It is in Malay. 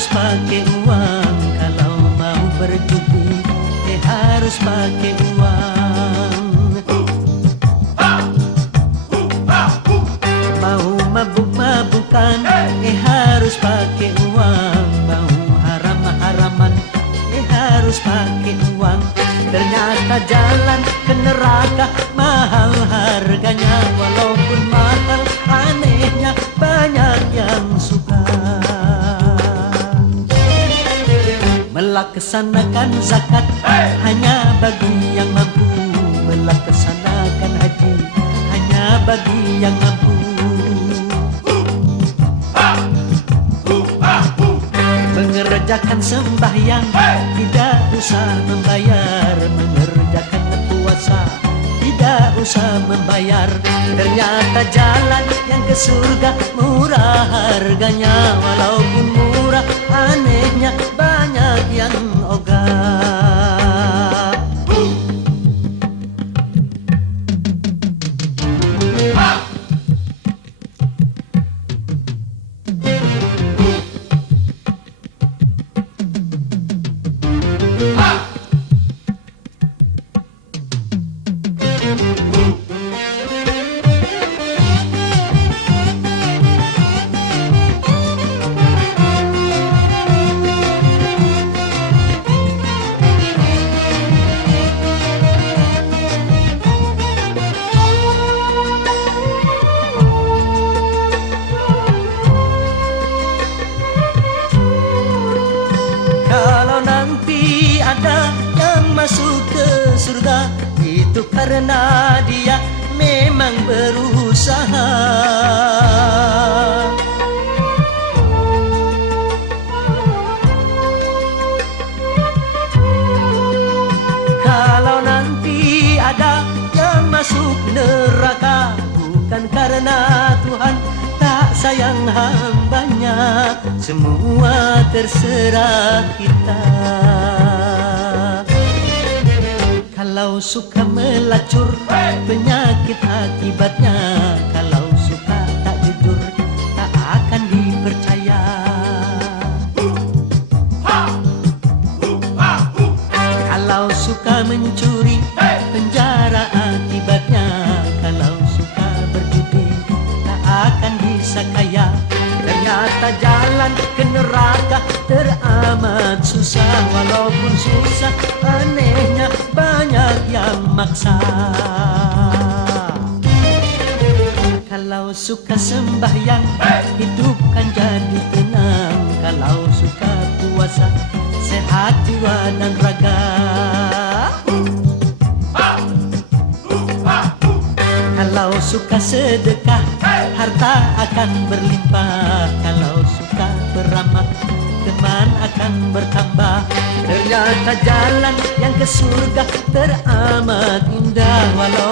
harus pakai uang. Kalau mau berjudi harus pakai uang. Mau mabuk-mabukan harus pakai uang. Mau haram-haraman harus pakai uang. Ternyata jalan ke neraka mahal harganya. Walaupun mahal anehnya banyak yang suka melaksanakan zakat hanya bagi yang mampu. Melaksanakan haji hanya bagi yang mampu. Mengerjakan sembahyang tidak usah membayar. Mengerjakan puasa tidak usah membayar. Ternyata jalan yang ke surga murah harganya. Walaupun murah anehnya banyak yang ogah. Kalau nanti ada yang masuk ke surga, itu karena dia memang berusaha. Kalau nanti ada yang masuk neraka, bukan karena Tuhan tak sayang hambanya. Semua terserah kita. Kalau suka melacur, penyakit akibatnya. Kalau suka tak jujur, tak akan dipercaya. Kalau suka mencuri, penjara akibatnya. Kalau suka berjudi, tak akan bisa kaya. Ternyata jalan ke neraka teramat susah. Walaupun susah anehnya banyak yang maksa. Kalau suka sembahyang hidupkan jadi tenang. Kalau suka puasa sehat jiwa dan raga. Kalau suka sedekah harta akan berlimpah. Kalau suka beramal teman akan bertambah. Ternyata jalan yang ke surga teramat indah. Walau